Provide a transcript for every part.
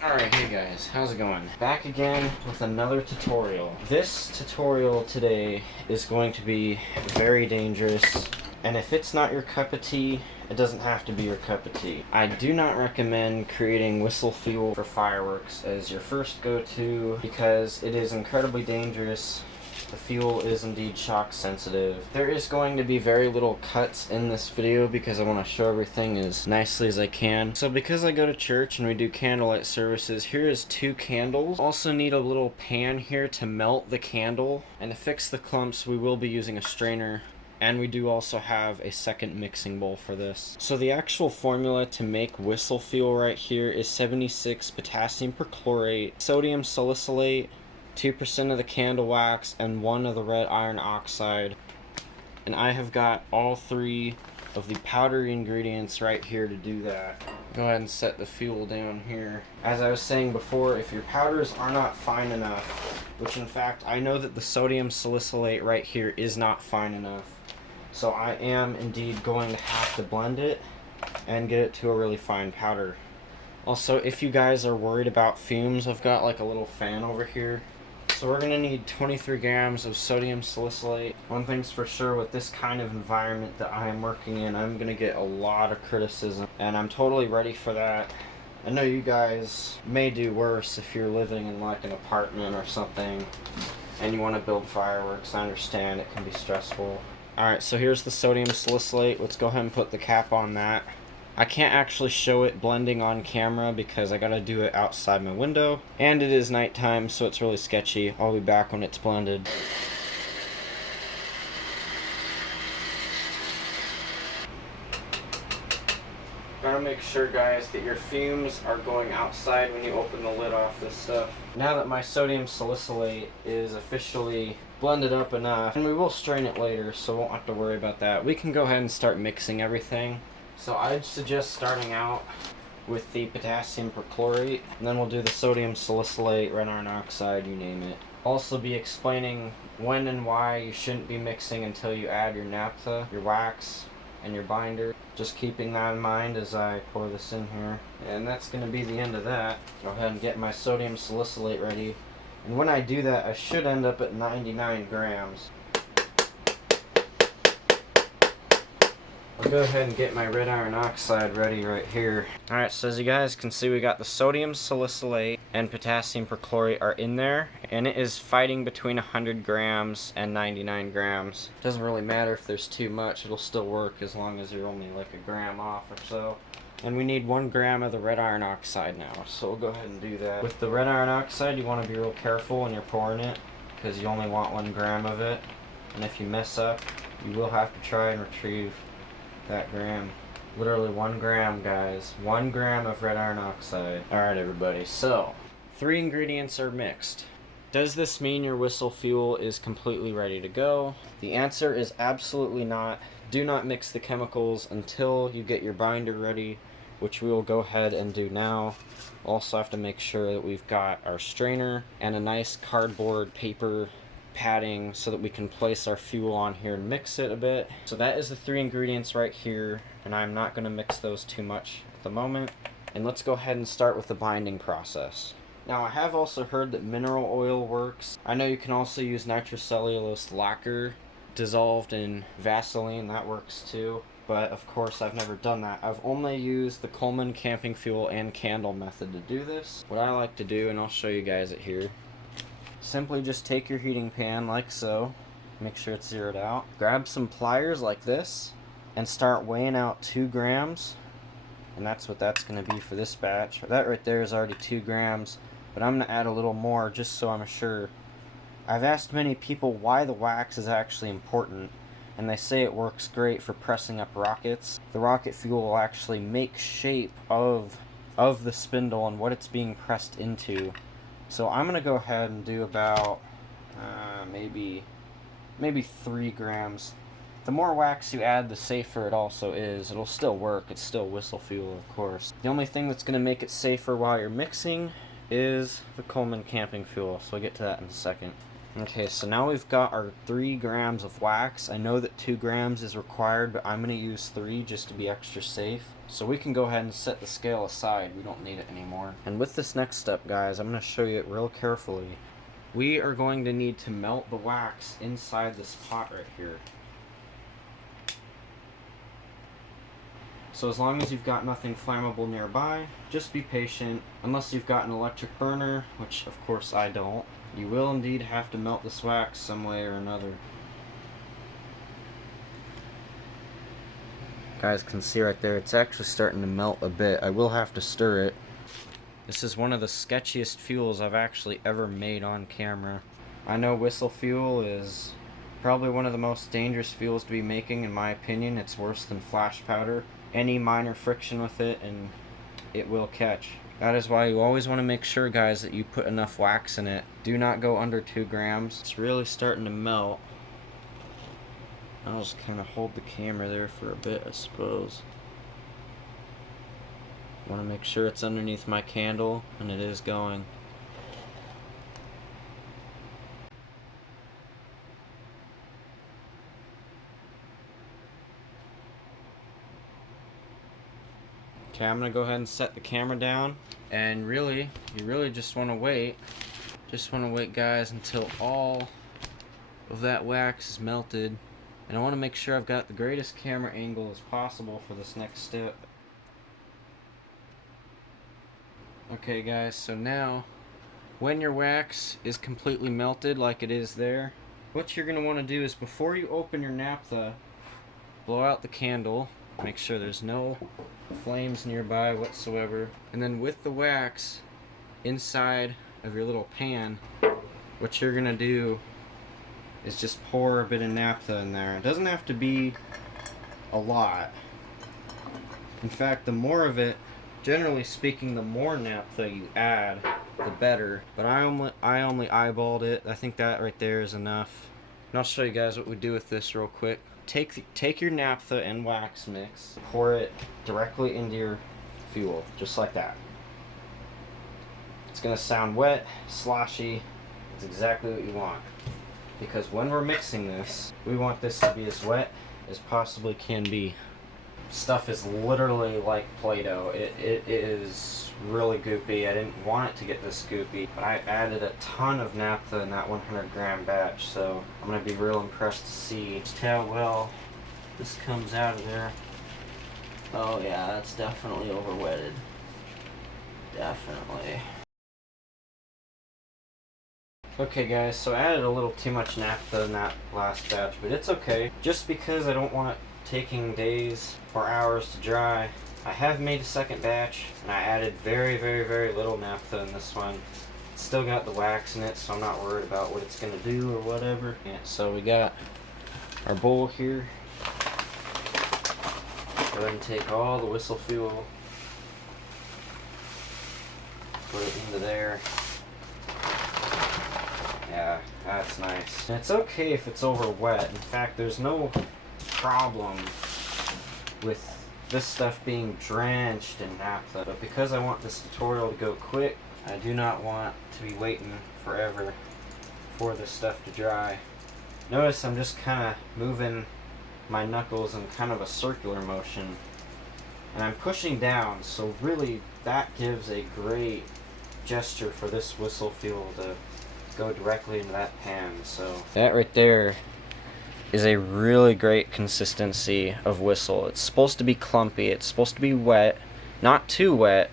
Alright, hey guys, how's it going? Back again with another tutorial. This tutorial today is going to be very dangerous, and if it's not your cup of tea, it doesn't have to be your cup of tea. I do not recommend creating whistle fuel for fireworks as your first go-to because it is incredibly dangerous. The fuel is indeed shock sensitive. There is going to be very little cuts in this video because I want to show everything as nicely as I can. So because I go to church and we do candlelight services, here is 2 candles. Also need a little pan here to melt the candle, and to fix the clumps we will be using a strainer. And we do also have a second mixing bowl for this. So the actual formula to make whistle fuel right here is 76 potassium perchlorate, sodium salicylate, 2% of the candle wax, and 1 of the red iron oxide. And I have got all 3 of the powdery ingredients right here to do that. Go ahead and set the fuel down here. As I was saying before, if your powders are not fine enough, which in fact I know that the sodium salicylate right here is not fine enough, so I am indeed going to have to blend it and get it to a really fine powder. Also, if you guys are worried about fumes, I've got like a little fan over here. So we're going to need 23 grams of sodium salicylate. One thing's for sure, with this kind of environment that I am working in, I'm going to get a lot of criticism, and I'm totally ready for that. I know you guys may do worse if you're living in like an apartment or something and you want to build fireworks. I understand it can be stressful. Alright, so here's the sodium salicylate. Let's go ahead and put the cap on that. I can't actually show it blending on camera because I gotta do it outside my window, and it is nighttime, so it's really sketchy. I'll be back when it's blended. Gotta make sure, guys, that your fumes are going outside when you open the lid off this stuff. Now that my sodium salicylate is officially blended up enough, and we will strain it later, so we won't have to worry about that, we can go ahead and start mixing everything. So I'd suggest starting out with the potassium perchlorate, and then we'll do the sodium salicylate, red iron oxide, you name it. Also be explaining when and why you shouldn't be mixing until you add your naphtha, your wax, and your binder. Just keeping that in mind as I pour this in here. And that's going to be the end of that. Go ahead and get my sodium salicylate ready. And when I do that, I should end up at 99 grams. I'll go ahead and get my red iron oxide ready right here. Alright, so as you guys can see, we got the sodium salicylate and potassium perchlorate are in there, and it is fighting between 100 grams and 99 grams. Doesn't really matter if there's too much, it'll still work as long as you're only like a gram off or so. And we need 1 gram of the red iron oxide now, so we'll go ahead and do that. With the red iron oxide, you want to be real careful when you're pouring it, because you only want 1 gram of it, and if you mess up, you will have to try and retrieve that gram. Literally 1 gram, guys. 1 gram of red iron oxide. Alright, everybody, so 3 ingredients are mixed. Does this mean your whistle fuel is completely ready to go? The answer is absolutely not. Do not mix the chemicals until you get your binder ready, which we will go ahead and do now. Also have to make sure that we've got our strainer and a nice cardboard paper padding so that we can place our fuel on here and mix it a bit. So that is the 3 ingredients right here, and I'm not going to mix those too much at the moment. And let's go ahead and start with the binding process. Now, I have also heard that mineral oil works. I know you can also use nitrocellulose lacquer dissolved in Vaseline. That works too, but of course I've never done that. I've only used the Coleman camping fuel and candle method to do this. What I like to do, and I'll show you guys it here, simply just take your heating pan like so, make sure it's zeroed out, grab some pliers like this, and start weighing out 2 grams, and that's what that's going to be for this batch. That right there is already 2 grams, but I'm going to add a little more just so I'm sure. I've asked many people why the wax is actually important, and they say it works great for pressing up rockets. The rocket fuel will actually make shape of the spindle and what it's being pressed into. So I'm going to go ahead and do about maybe 3 grams. The more wax you add, the safer it also is. It'll still work. It's still whistle fuel, of course. The only thing that's going to make it safer while you're mixing is the Coleman camping fuel, so I'll get to that in a second. Okay, so now we've got our 3 grams of wax. I know that 2 grams is required, but I'm going to use 3 just to be extra safe. So we can go ahead and set the scale aside. We don't need it anymore. And with this next step, guys, I'm going to show you it real carefully. We are going to need to melt the wax inside this pot right here. So as long as you've got nothing flammable nearby, just be patient. Unless you've got an electric burner, which of course I don't, you will indeed have to melt this wax some way or another. Guys can see right there, it's actually starting to melt a bit. I will have to stir it. This is one of the sketchiest fuels I've actually ever made on camera. I know whistle fuel is probably one of the most dangerous fuels to be making, in my opinion. It's worse than flash powder. Any minor friction with it and it will catch. That is why you always want to make sure, guys, that you put enough wax in it. Do not go under 2 grams. It's really starting to melt. I'll just kind of hold the camera there for a bit, I suppose. Want to make sure it's underneath my candle, and it is going. Okay, I'm gonna go ahead and set the camera down, and really, you really just want to wait. Just want to wait, guys, until all of that wax is melted. And I want to make sure I've got the greatest camera angle as possible for this next step. Okay, guys, so now, when your wax is completely melted like it is there, what you're gonna want to do is, before you open your naphtha, blow out the candle. Make sure there's no flames nearby whatsoever. And then with the wax inside of your little pan, what you're gonna do is just pour a bit of naphtha in there. It doesn't have to be a lot. In fact, the more of it, generally speaking, the more naphtha you add, the better. But I only eyeballed it. I think that right there is enough. And I'll show you guys what we do with this real quick. Take your naphtha and wax mix, pour it directly into your fuel, just like that. It's gonna sound wet, sloshy. It's exactly what you want. Because when we're mixing this, we want this to be as wet as possibly can be. Stuff is literally like Play-Doh. It is really goopy. I didn't want it to get this goopy, but I added a ton of naphtha in that 100 gram batch, so I'm gonna be real impressed to see just how well this comes out of there. Oh yeah, that's definitely overwetted. Definitely. Okay guys, so I added a little too much naphtha in that last batch, but it's okay. Just because I don't want it taking days or hours to dry, I have made a second batch, and I added very, very, very little naphtha in this one. It's still got the wax in it, so I'm not worried about what it's gonna do or whatever. Yeah, so we got our bowl here. Go ahead and take all the whistle fuel, put it into there. Yeah, that's nice. And it's okay if it's over wet. In fact, there's no problem with this stuff being drenched in naphtha, but because I want this tutorial to go quick, I do not want to be waiting forever for this stuff to dry. Notice I'm just kind of moving my knuckles in kind of a circular motion, and I'm pushing down, so really that gives a great gesture for this whistle fuel to go directly into that pan. So that right there is a really great consistency of whistle. It's supposed to be clumpy, it's supposed to be wet, not too wet,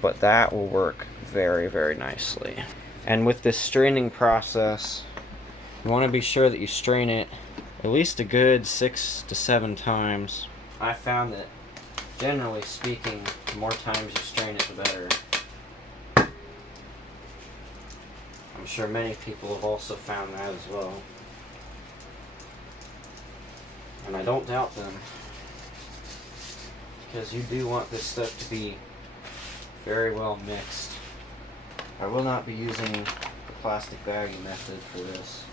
but that will work very, very nicely. And with this straining process, you want to be sure that you strain it at least a good 6 to 7 times. I found that, generally speaking, the more times you strain it, the better. I'm sure many people have also found that as well. And I don't doubt them, because you do want this stuff to be very well mixed. I will not be using the plastic bagging method for this.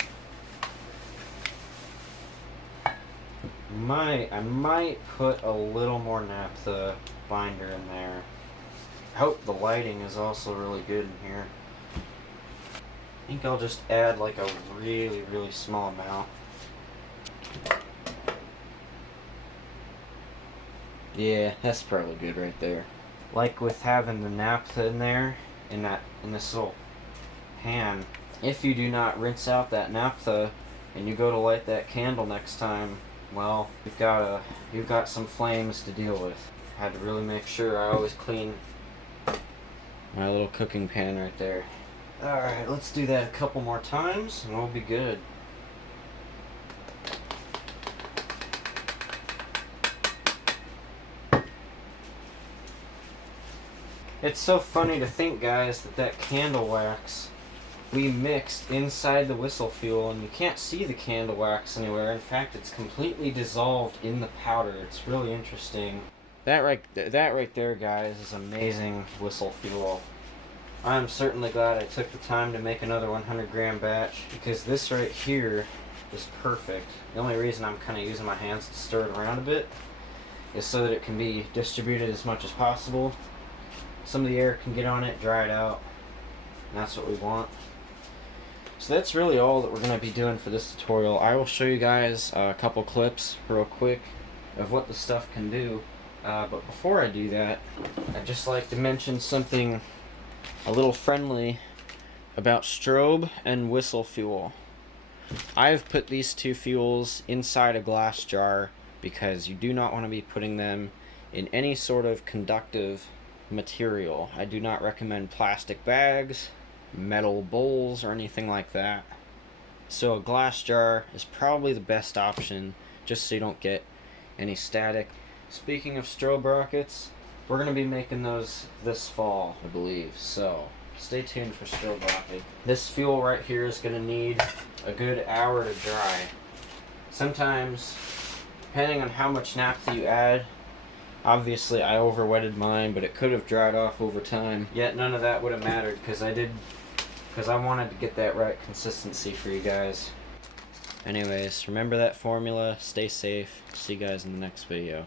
I might put a little more naphtha binder in there. I hope the lighting is also really good in here. I think I'll just add like a really, really small amount. Yeah, that's probably good right there. Like with having the naphtha in there, in this little pan, if you do not rinse out that naphtha and you go to light that candle next time, well, you've got some flames to deal with. I had to really make sure I always clean my little cooking pan right there. Alright, let's do that a couple more times and we'll be good. It's so funny to think, guys, that candle wax we mixed inside the whistle fuel, and you can't see the candle wax anywhere. In fact, it's completely dissolved in the powder. It's really interesting. That right there, guys, is amazing whistle fuel. I'm certainly glad I took the time to make another 100-gram batch, because this right here is perfect. The only reason I'm kind of using my hands to stir it around a bit is so that it can be distributed as much as possible. Some of the air can get on it, dry it out, and that's what we want. So that's really all that we're going to be doing for this tutorial. I will show you guys a couple clips real quick of what the stuff can do. But before I do that, I'd just like to mention something a little friendly about strobe and whistle fuel. I've put these two fuels inside a glass jar because you do not want to be putting them in any sort of conductive material. I do not recommend plastic bags, metal bowls, or anything like that. So a glass jar is probably the best option, just so you don't get any static. Speaking of strobe rockets, we're going to be making those this fall, I believe, so stay tuned for strobe rocket. This fuel right here is going to need a good hour to dry. Sometimes, depending on how much naphtha you add, obviously I overwetted mine, but it could have dried off over time. Yet none of that would have mattered because I wanted to get that right consistency for you guys. Anyways, remember that formula, stay safe, see you guys in the next video.